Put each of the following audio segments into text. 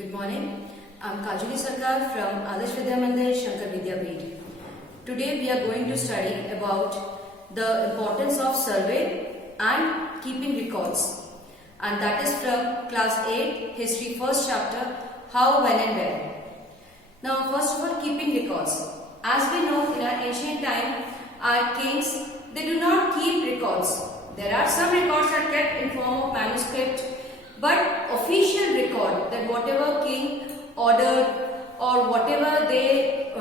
Good morning. I'm Kajuli Sarkar from Adarsh Vidya Mandir, Shankar Vidyapeeth. Today we are going to study about the importance of survey and keeping records. And that is from class 8, history first chapter, how, when and where. Now first of all, keeping records. As we know, in our ancient time, our kings, they do not keep records. There are some records that are kept in form of manuscript, but official record that whatever king ordered or whatever they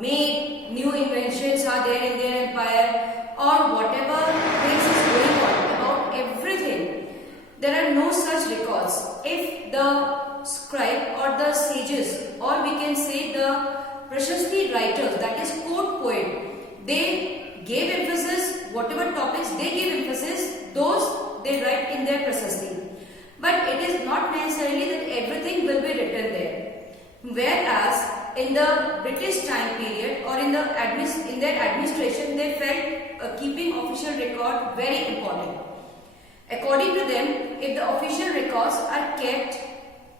made, new inventions are there in their empire, or whatever things is going on about everything, there are no such records. If the scribe or the sages, or we can say the Prashasti writers, that is court poet, they gave emphasis, whatever topics they gave emphasis, those they write in their Prashasti. But it is not necessarily that everything will be written there. Whereas in the British time period or in their administration, they felt keeping official record very important. According to them, if the official records are kept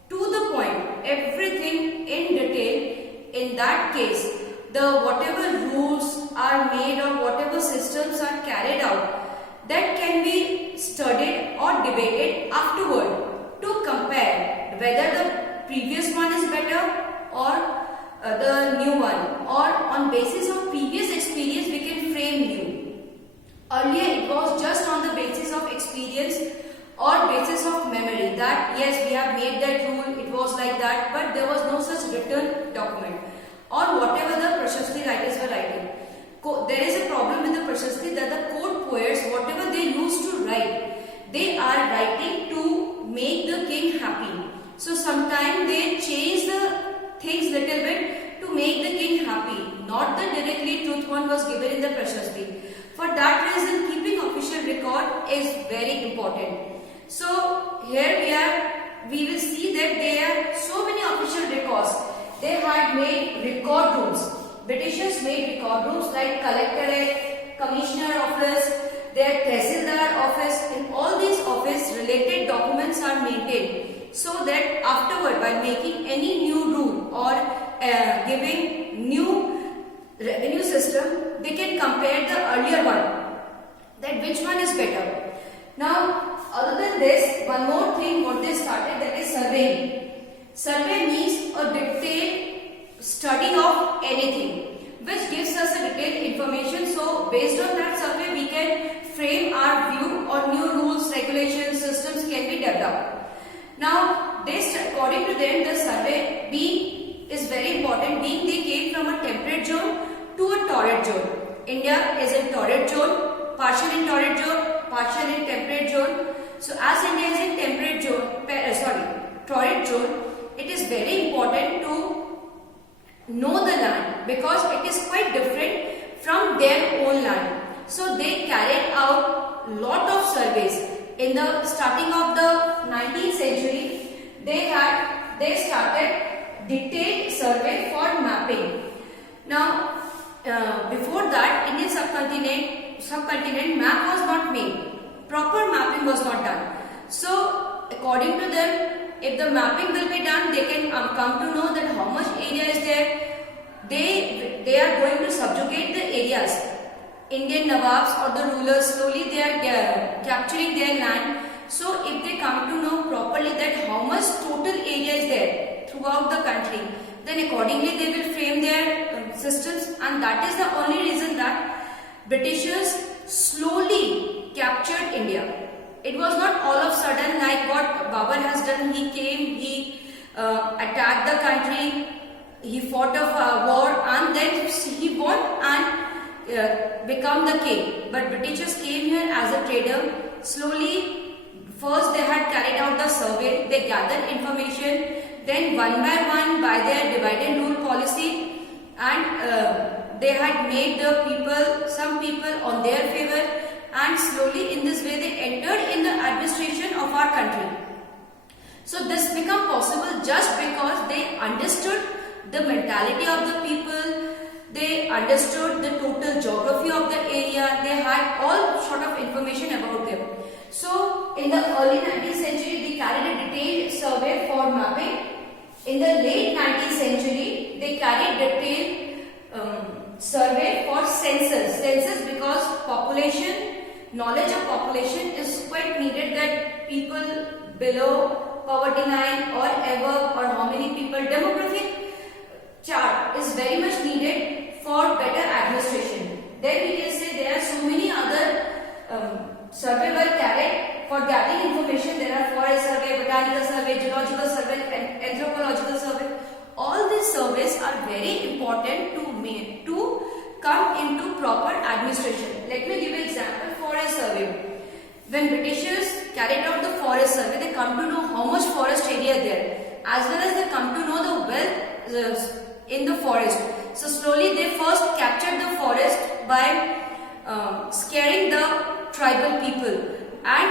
to the point, everything in detail, in that case, the whatever rules are made or whatever systems are carried out, that can be studied or debated afterward to compare whether the previous one is better or the new one, or on basis of previous experience we can frame new. Earlier it was just on the basis of experience or basis of memory that yes, we have made that rule, it was like that, but there was no such written document or whatever the Prashasti writers were writing. There is a problem with the Prashasti that the court poets, whatever they used to write, they are writing to make the king happy. So sometimes they change the things little bit to make the king happy. Not the directly truth one was given in the Prashasti. For that reason, keeping official record is very important. So here we will see that there are so many official records. They had made record rooms. Britishers made record rooms like collectorate, commissioner office, their tehsildar office. In all these office, related documents are maintained so that afterward, by making any new rule or giving new revenue system, they can compare the earlier one, that which one is better. Now, other than this, one more thing what they started, that is surveying. Survey means a detailed study of anything, which gives us a detailed information. So based on that survey, we can frame our view or new rules, regulations, systems can be developed. Now, according to them, the survey is very important, being they came from a temperate zone to a torrid zone. India is in torrid zone, partial in torrid zone, partial in temperate zone. So as India is in temperate zone, torrid zone, it is very important to know the land because it is quite different from their own land. So they carried out lot of surveys. In the starting of the 19th century, they started detailed survey for mapping. Now, before that, Indian subcontinent map was not made. Proper mapping was not done. So, according to them, if the mapping will be done, they can come to know that how much area is there. They are going to subjugate the areas. Indian Nawabs or the rulers, slowly they are capturing their land. So if they come to know properly that how much total area is there throughout the country, then accordingly they will frame their systems, and that is the only reason that Britishers slowly captured India. It was not all of a sudden like what Babur has done. He came, he attacked the country, he fought a war, and then he won and become the king. But Britishers came here as a trader. Slowly, first they had carried out the survey, they gathered information, then one by one by their divide and rule policy, and they had made some people on their favor, and slowly in this way they entered in the administration of our country. So this became possible just because they understood the mentality of the people, they understood the total geography of the area, they had all sort of information about them. So in the early 19th century, they carried a detailed survey for mapping carry detailed survey for census. Census because population, knowledge of population is quite needed, that people below poverty line or above, or how many people. Demographic chart is very much needed for better administration. Then we can say there are so many other survey were carried for gathering information. There are forest survey, botanical survey, geological survey, and anthropological survey. All these surveys are very important to come into proper administration. Let me give an example. Forest survey. When Britishers carried out the forest survey, they come to know how much forest area there, as well as they come to know the wealth in the forest. So slowly they first captured the forest by scaring the tribal people, and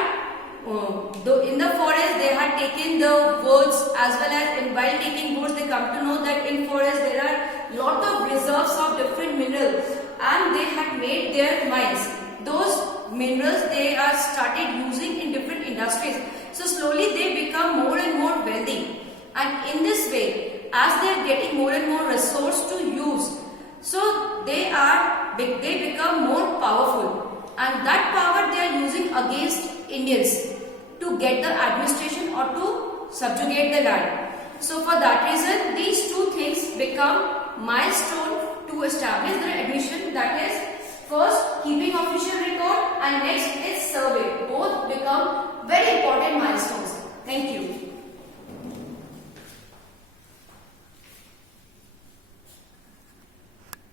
in the forest they had taken the woods, as well as while taking woods they come to know that in forest there are lot of reserves of different minerals, and they had made their mines. Those minerals they are started using in different industries. So slowly they become more and more wealthy, and in this way, as they are getting more and more resource to use, so they become more powerful, and that power they are using against Indians to get the administration or to subjugate the land. So for that reason, these two things become milestone to establish the admission. That is, first keeping official record, and next is survey. Both become very important milestones. Thank you.